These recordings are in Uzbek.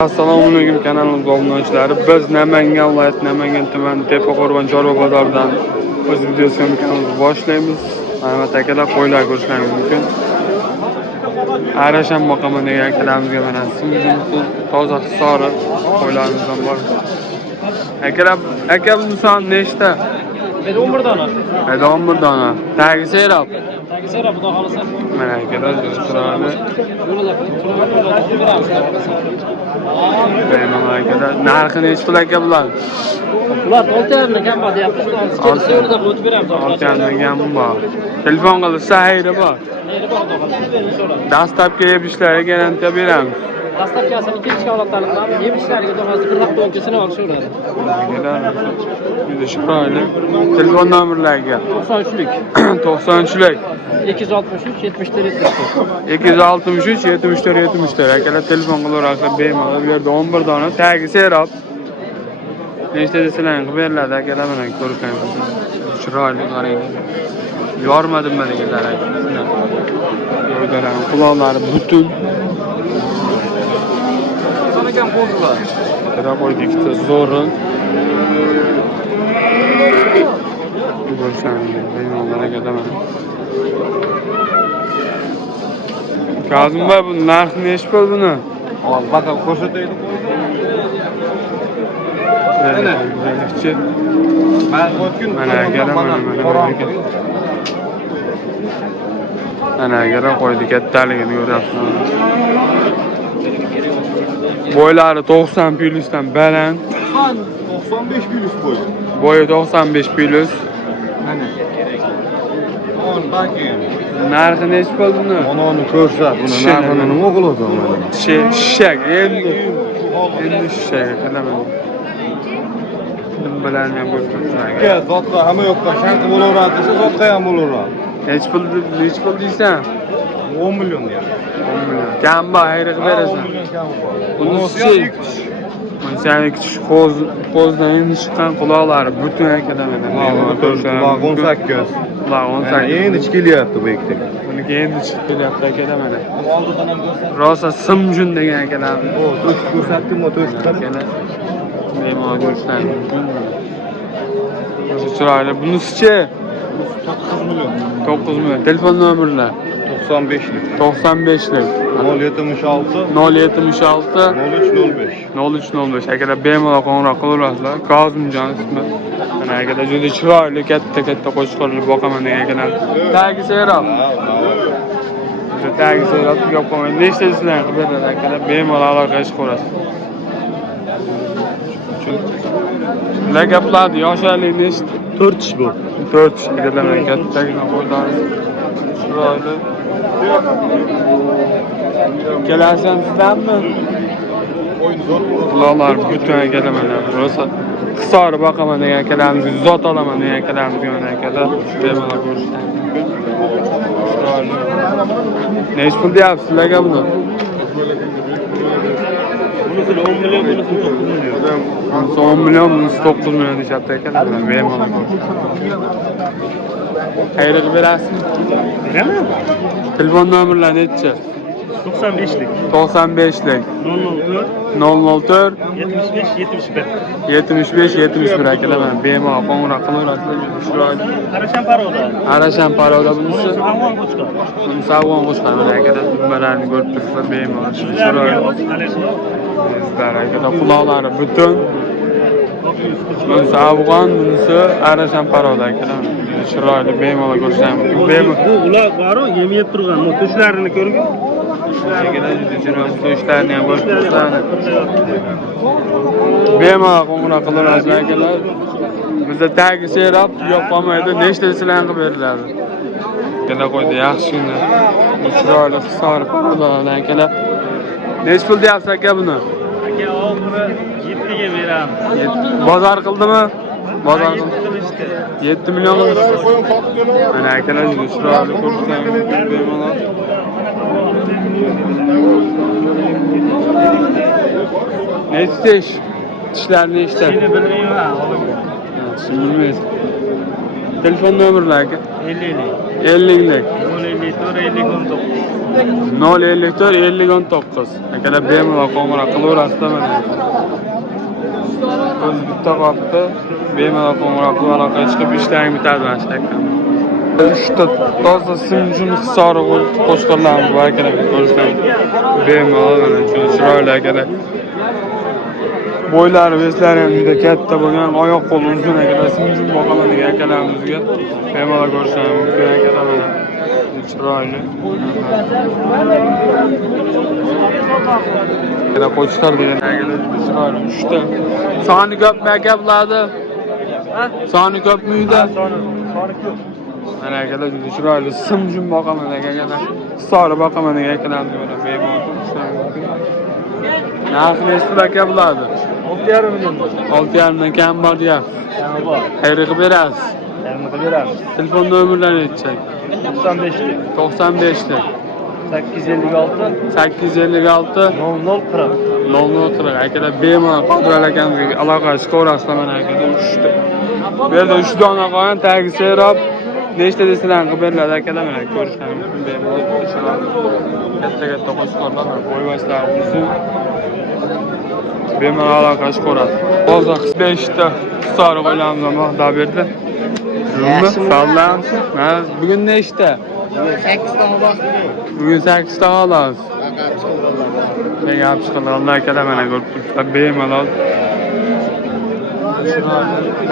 Assalomu alaykum kanalimiz obunachilari. Biz Namangan viloyati Namangan tumani Tepaqo'rg'on chorva bozoridan o'z videosyomkamizni boshlaymiz. Mana akalar qo'ylar ko'rishingiz mumkin. Arasham boqaman degan akalamizga mana simjimsiz toza hisori qo'ylarimizdan bor. Aka bu son nechta? 11 dona. 11 dona. Tagi serob. Tagi serob xudo xolasa. Mana akalar turadi. Bemalol akalar. Narxi nechta pul aka bular? Bular 6 dan kam bor deyapti. Shu serida o'tib beramiz. 6 dan kam bor. Telefon qilsa hayri bor. Hayri bor xudo xolasa. Dastlabki yebishlarga garantiya beramiz. Dastlabkasini ikkinchi holatlardan yemishlariga to'g'ri bir hafta o'tkazini olishaveradi. Juda chiroyli. Telefon nomerlariga 93lik 93lik 263 74 74. 263 74 74. Akalar telefon qilaverasizlar bemalol. Bu yerda 11 dona tagi serob. Nechta desalar qilib beriladi akalar, mana ko'rishingiz mumkin. Chiroyli qarang. Yormadim mana deganlar aka. Quloqlari butun. Qanaqa qo'zlar? Qara qo'ydik ikkita zo'ri. Ko'rsangiz bemalol akalar mana. Kazimboy bu narxi nech pul buni? Hop, baqa ko'rsataylik. Mana. Men o'tgun Mana akalar mana. Mana akalar qo'ydi kattaligini ko'ryapsizlar. Boylari 90 plyusdan baland. 95 plus boy. Boyi 95 plyus. Mana. On baki. Narxi nech pul buni? Onani ko'rsat, buni narxini nima qilasan mana? Shishak endi shishak qilaman. Nim bilan ham ko'rsatsan. Zotda hamma yoqqa shanqi bo'laveradi desa, zotda ham bo'laveradi. Nech pul deysan? 10 million deyapti. 10 million. Kamba hayri qilib berasan. Bunisi Sen kichik qo'zdan endi chiqqan quloqlari butun akalar mana. Quloq 18. Quloq 18. Endi chiqilyapti bu ikkita. Buniki endi chiqib kelyapti akalar mana. Rosa simjun degan akalar. O, to'sh ko'rsatdim, to'sh akalar. Bemalol ko'rsatdim mumkin. Chiroyli. Bunisi-chi? 9 million. 9 million. Telefon nomerlar 95lik. 95lik 076 076 0305. 0305. Akalar bemalol qo'ng'iroq qilaverasizlar. Kozimjon ismi. Mana akalar juda chiroyli katta qo'shiqlarni boqaman degan akalar. Tagi serob. Tagi serob yo'q qo'ymaydi. Nechta sizlar qilib beradi akalar? Bemalol aloqaga chiqaverasiz. Nima gaplardi? Yoshalik nechta? 4 ish bu. 4 ish akalar kattagina qo'ydi. Chiroyli. Kelasan sizdanmi? Quloqlar butun akalar mana. Rosa hisori boqaman degan akalarimiz, zot olaman degan akalarimiz mana akalar. Bemalol ko'rishingiz mumkin. Chiroyli. Nech pul deyapsiz sizlarga buni? Bunisi 10 million, bunisi 9 million. Bunisi 10 million, bunisi 9 million deyapti akalar. Bemalol. Xayr qilib berasizmi? Beraman. Telefon nomerlari nechi? 95lik 95lik 004 004 75 71. 75 71 akalar mana bemalol qo'ng'iroq qilaverasizlar. Chiroyli. Arasham paroda. Arasham paroda bunisi. Afg'on qo'chqor. Bunisi afg'on qo'chqor mana akalar. Nimalarni ko'rib turibsizlar bemalol. Chiroyli. Sizlar akalar quloqlari butun. Bunisi afg'on, bunisi arasham paroda akalar. Chiroyli bemalol ko'rishingiz mumkin. Bu ular bor-ku, yem yeb turgan, bu tushlarini ko'rgan. Akalar juda chiroyli to'shlarni ham ko'rib turibsizlar. Bemalol qo'ng'iroq qilaverasizlar akalar. Bizda tagi serob yo'q qolmaydi. Nechta sizlar qilib beriladi. Akalar qo'ydi yaxshigina. Chiroyli hisori qo'ydilar akalar. Nech pul deyapsiz aka buni? Aka, oxiri 7 ga beramiz. Bozor qildimi? Bozor 7 million qildi. Mana akalar juda chiroyli ko'rsangiz bemalol. Nechta ish? Tishlar nechta? Seni bilmayman. Bilmaysiz. Telefon nomerlari 50lik 50lik 54 50 19. 054 5019. Akalar bemalol qo'ng'iroq qilaverasizlar mana. O'z bitta qopda bemalol qo'ng'iroq qilib aloqaga chiqib ishlaring bitadi mana shu yerda. 3 ta toza simjun hisori qo'shqorlarimiz bor akalar, ko'rishdan bemalol mana shuni chiroyli akalar. Bo'ylari, veslari ham juda katta bo'lgan, oyoq qo'l uzun akalar, simjun boqaman degan akalarimizga bemalol ko'rishlaringiz mumkin akalar mana. Chiroyli. Yana qo'chqor degan akalar chiroyli 3 ta. Soni ko'pmi aka bularni? Soni ko'pmi uyda? Soni ko'p. Mana akalar juda chiroyli simjun boqaman degan akalar. Hisori boqaman degan akalarimiz mana bemalol ko'rishlaringiz mumkin. Narxi nechta aka bularni? 6,5 million. 6,5 dan kam bor deyapsiz. Kami bor. Xayri qilib berasiz. Kami qilib beramiz. Telefon nomerlarini aytsak. 95 95 lik 856 856 0040. 0040 akalar bemalol Qodral akamizga aloqa chiqaverasizlar mana akalar 3 ta. Bu yerda 3 dona qolgan tagi serob nechta desalar qilib beriladi akalar mana ko'rishlaringiz mumkin bemalol katta qo'shqorlar mana bo'yvachlar uzun bemalol aloqa chiqaveradi. Hozir 5 ta sariq o'ylamizga maqdab berdi. Salom. Bugun nechta? 8 ta xolos. Bugun 8 ta xolos. Nega olib chiqilgan akalar mana ko'rib turibsizlar bemalol.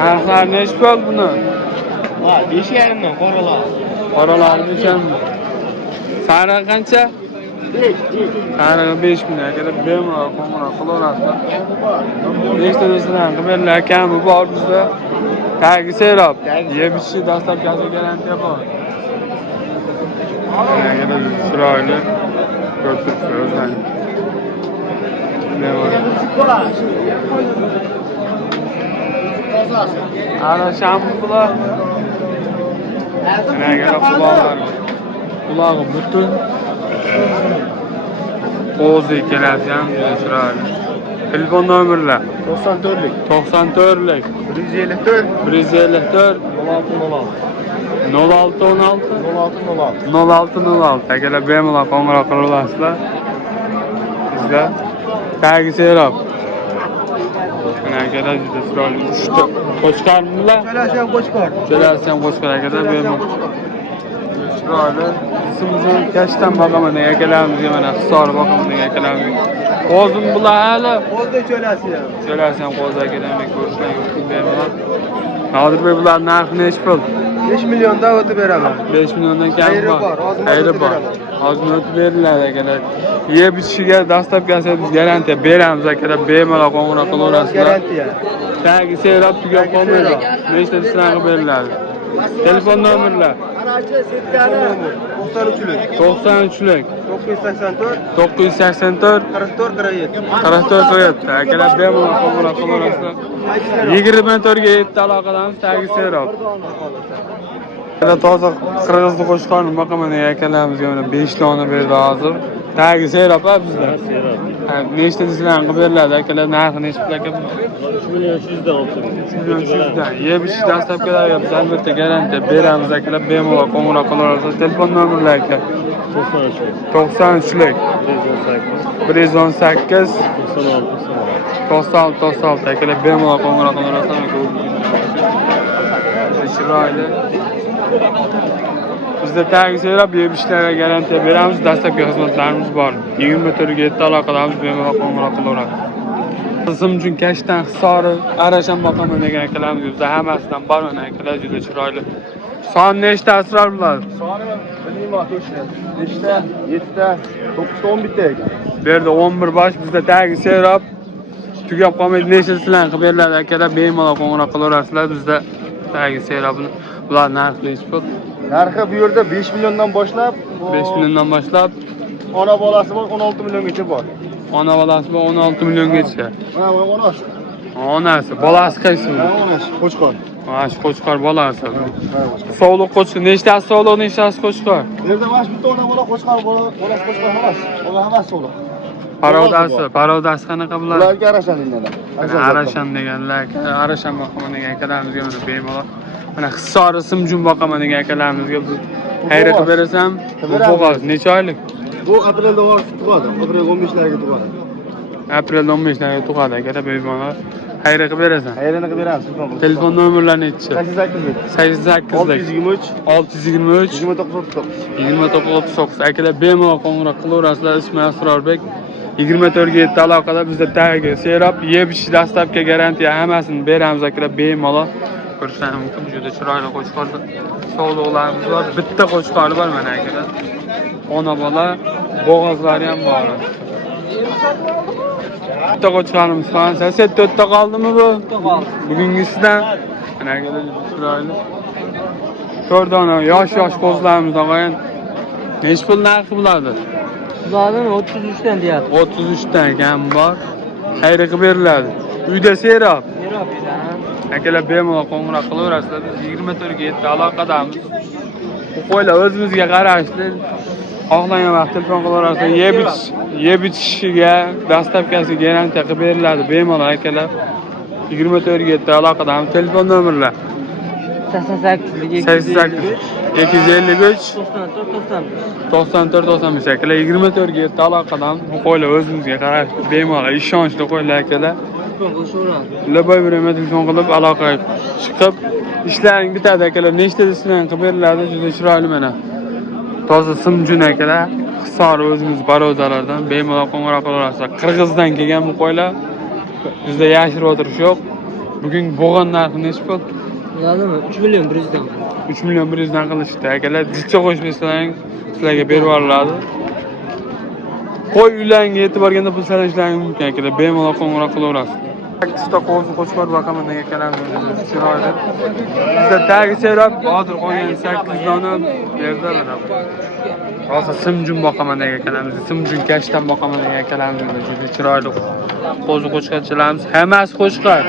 Narxlar nech bo'ldi buni? Ha, 5,5 dan qoralar. Qoralar nechanmi? Sariq qancha? 5. Sariq 5 ming akalar bemalol qo'ng'iroq qilaverasizlar. Nechta desalar qilib akami bor bizda. Tagi serob. Yeb ichishi dastlab gazi garantiya bor. Mana akalar chiroyli. Ko'rib turibsizlar o'zlaringiz. Ana shamplar. Mana akalar quloqlar. Qulog'i butun. Qo'zi keladigan chiroyli. Telefon nomerlar 94 lik 94 lik 154 154 1616 0616 1616. 0606 akalar bemalol qo'ng'iroq qilaverasizlar. Bizda tagi serob. Mana akalar juda chiroyli 3 ta qo'shqorlar. Chelasi ham qo'shqor. Chelasi ham qo'shqor akalar bemalol. Chiroyli ismimizni kashtan boqaman degan akalarimizga mana hisori boqaman degan akalarimizga. Qo'zim bular hali. Qo'zda chelasi ham. Chelasi ham qo'zi akalarga ko'rishlaringiz mumkin bemalol. Nodirbek bular narxi nech pul? 5 milliondan o'tib beraman. 5 milliondan kam Xayri bor. bor, ozmi Xayri o'tib bor. beraman. Ozmi o'tib beriladi akalar. Yeb ichishiga dastlabkasi biz garantiya beramiz akalar. Bemalol qo'ng'iroq qilaverasizlar. Garantiya. Tagi serob tugab qolmaydi. Nechta desang'i beriladi. Telefon nomerlar 93 lik 93 lik 984 984 44 47. 44 qo'yapti. Akalar bemalol qo'ng'iroq qilaverasizlar. 24 ga 7 aloqadamiz tagi serob. Ana toza qirg'izni qo'shqorni boqaman degan akalarimizga mana 5 dona berdi hozir. Tagi serob a bizda. Serob. Nechta desang'i qilib beriladi akalar narxi nechta pul aka? 3,100 dan olib turibdi. 3,100 dan. Yeb ichish dastlabkilarga biz albatta garantiya beramiz akalar. Bemalol qo'ng'iroq qilaverasiz. Telefon nomerlar aka 93 lik 118 96 akalar bemalol qo'ng'iroq qilaverasiz. Chiroyli. Bizda tagi serob yeb ishlarga garantiya beramiz. Dastlabki xizmatlarimiz bor. 24 ga 7 aloqadamiz bemalol qo'ng'iroq qilaverasiz. Qizim uchun kashtan hisori arasham boqaman degan akalarimiz bizda hammasidan bor mana akalar juda chiroyli. Son nechta asrar bular? Soni bilmayman to'shni. Nechta? 7 ta, 9 ta, 11 ta. Bu yerda 11 bosh bizda tagi serob tugab qolmaydi. Nechasilarni qilib beriladi akalar bemalol qo'ng'iroq qilaverasizlar. Bizda tagi serobni bular narxi nech pul? Narxi bu yerda 5 milliondan boshlab 5 milliondan boshlab ona bolasi bor 16 milliongacha bor. ona bolasi bor 16 milliongacha. Mana bu onasi. Onasi, bolasi qaysi? Mana onasi qo'chqor. Mana shu qo'chqor bolasi. Sovliq qo'chqor, nechtasi sovliq, nechtasi qo'chqor? Bu yerda mana shu bitta ona bola qo'chqor, bolasi qo'chqor xolos. Ular hammasi sovliq. Parodasi qanaqa bular? Ularga arashan deyiladi. Arashan deganlar, arashan boqaman degan akalarimizga mana bemalol. Mana hisori simjun boqaman degan akalarimizga xayr qilib berasam, bu bo'g'oz necha oylik? Bu aprelda tug'adi. Aprel 15larga tug'adi. Aprel 15'lerge tug'adi aka beymana. Xayr qilib berasan. Xayrini qilib beramiz. Telefon nomerlarini aytchi. 88 623 623 623 2939. 2939 akalar bemalol qo'ng'iroq qilaverasizlar. Ismi Asrorbek. 24 ga 7 aloqada bizda tagi serap yeb ish dastlabki garantiya hammasini beramiz akalar bemalol. Ko'rishingiz mumkin. Juda chiroyli qo'chqorlar. Sog'liqlarimiz bor. Bitta qo'chqori bor mana akalar. Ona bola bo'g'ozlari ham bor. Bitta qo'chqorimiz falan. Set 4 ta qoldimi bu? Bugungisidan mana akalar chiroyli. 4 dona yosh ko'zlarimiz og'ayin. Nechi pul narxi bo'ladi? Ulardan 33 dan deyapti. 33 dan ham bor. Xayr qilib beriladi. Uyda serob. Serob ekan. Akalar bemalol qo'ng'iroq qilaverasizlar. Biz 24 ga 7 aloqadamiz. Bu qo'ylar o'zimizga qarashli. Xohlagan vaqt telefon qilaverasizlar. Yeb ichishiga dastlabkasi garantiya qilib beriladi bemalol akalar. 24 ga 7 aloqadamiz. Telefon nomerlar 88 253 94 94 akalar 24 ga 7 aloqadamiz. Bu qo'ylar o'zimizga qarashli bemalol ishonchli qo'ylar akalar. Labay birama telefon qilib aloqaga chiqib ishlaring bitadi akalar. Nechta desizdan qilib beriladi. Juda chiroyli mana. Toza simjun akalar. Hisor o'zimiz barodalardan bemalol qo'ng'iroq qilaverasizlar. Qirg'izdan kelgan bu qo'ylar. Bizda yashirib o'tirish yo'q. Bugun bo'g'on narxi necha pul? Ulardan 3 million 100 dan. 3 million 100 dan qilishdi. Akalar jichcha qo'shib bersalaring sizlarga berib yuboriladi. Qo'y uylarga yetib borganda pul so'rashlaring mumkin akalar. Bemalol qo'ng'iroq qilaverasiz. 8 ta qo'chqor boqaman akalar chiroyli. Bizda tagi serab hozir qo'ygan 8 dona berdilar. Hozir simjun boqaman akalar. Simjun kashdan boqaman akalar. Juda chiroyli qo'chqorchilarimiz hammasi qo'chqor.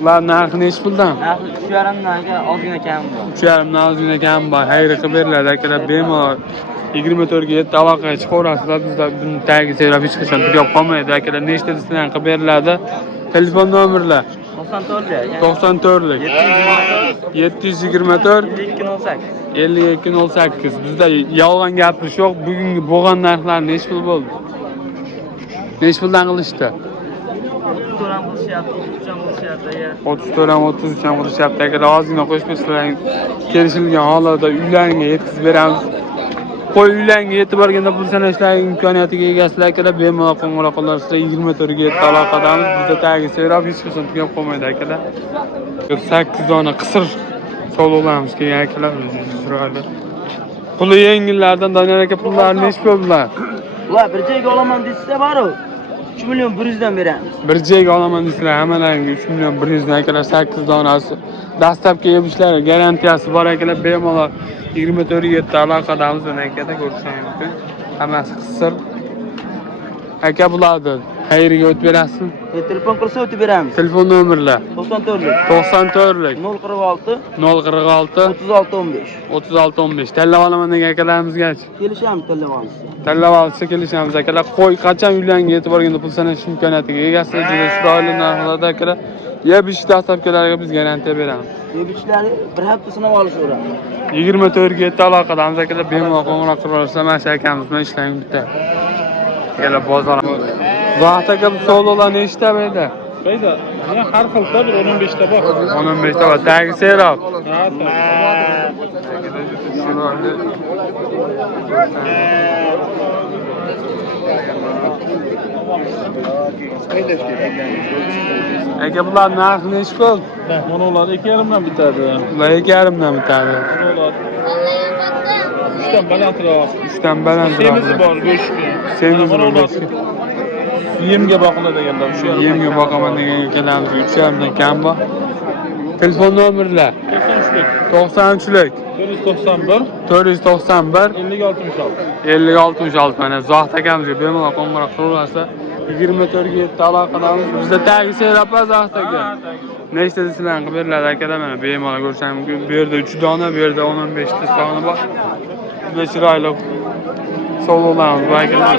Ular narxi nechi puldan? Narxi 3,5 dan ozgina kam bor. 3,5 dan ozgina kam bor. Xayr qilib beriladi akalar. Bemalol 24 ga 7 aloqaga chiqaverasizlar. Bizda buni tagi serab hech qachon tugab qolmaydi akalar. Nechta desizdan qilib beriladi. Telefon nomerlar 94 724 5208. Bizda yolg'on gapirish yo'q. Bugungi bo'lgan narxlar nechi pul bo'ldi? Nechi puldan qilishdi? 34 ham 33 ham qilishyapti akalar. Ozgina qo'shib bersalaring kelishilgan holatda uylaringga yetkazib beramiz. Qo'y uylaringga yetib borganda pul sanashlaring imkoniyatiga egasizlar akalar. Bemalol qo'ng'iroq qilarsizlar. 24 ga 7 aloqadamiz. Bizda tagi serab hech qachon tugab qolmaydi akalar. 8 dona qisir sog'liqlarimiz kelgan akalar. Chiroyli. Puli yengillardan Doniyor aka pullari nechi bo'ldilar? Ular bir joyga olaman desa bor-ku. 3 million 100 dan beramiz. Bir joyga olaman desalar hammalaringga 3 million 100 dan akalar 8 donasi. Dastlabki yebishlar garantiyasi bor akalar. Bemalol 24 ga 7 aloqadamiz bilan akada ko'rishingiz mumkin. Hammasi qisir. Aka bo'ladi. Xayriga o'tib berasiz. Telefon qilsa o'tib beramiz. Telefon nomerlar 94 046 36 15. Tanlab olaman degan akalarimizgachi. Kelishamiz tanlaymiz. Tanlab olsa kelishamiz akalar. Qo'y qachon uylarga yetib borganda pul sanash imkoniyatiga egasizlar. Juda chiroyli narxlarda akalar. Yeb ish dastlabkilarga biz garantiya beramiz. Yeb-ichlarni bir hafta sinab olishaveramiz. 24 ga 7 aloqadamiz akalar. Bemalol qo'ng'iroq qilaverasizlar. Mana shu akamiz bilan ishlang bitta. Akalar bozor. Vaqt aka bu savdolar nechta bo'ldi? Bayda, mana har xil bir 15 ta bor. 15 ta bor. Tagi serob. Aka bular narxi nechi pul? Mana ular 2,5 dan bitadi. Ular 2,5 dan bitadi. Ular 3 dan balandroq. 3 dan balandroq. Semizi bor go'shtga. Semizi bor go'shtga. Yemga boqiladiganlar o'sha. Yemga boqaman degan akalarimiz 3,5 dan kam bor. Telefon nomerlar 93lik 491 50 66 mana Zohid akamizga bemalol qo'ng'iroq qilaverasizlar. 24 ga 7 aloqadamiz. Bizda tagi serapa Zohid aka. Nechta desizlar qilib beriladi akalar mana bemalol ko'rishingiz mumkin. Bu yerda 3 dona, bu yerda 15 ta soni bor. Juda chiroyli sog'liqlarimiz bor akalar.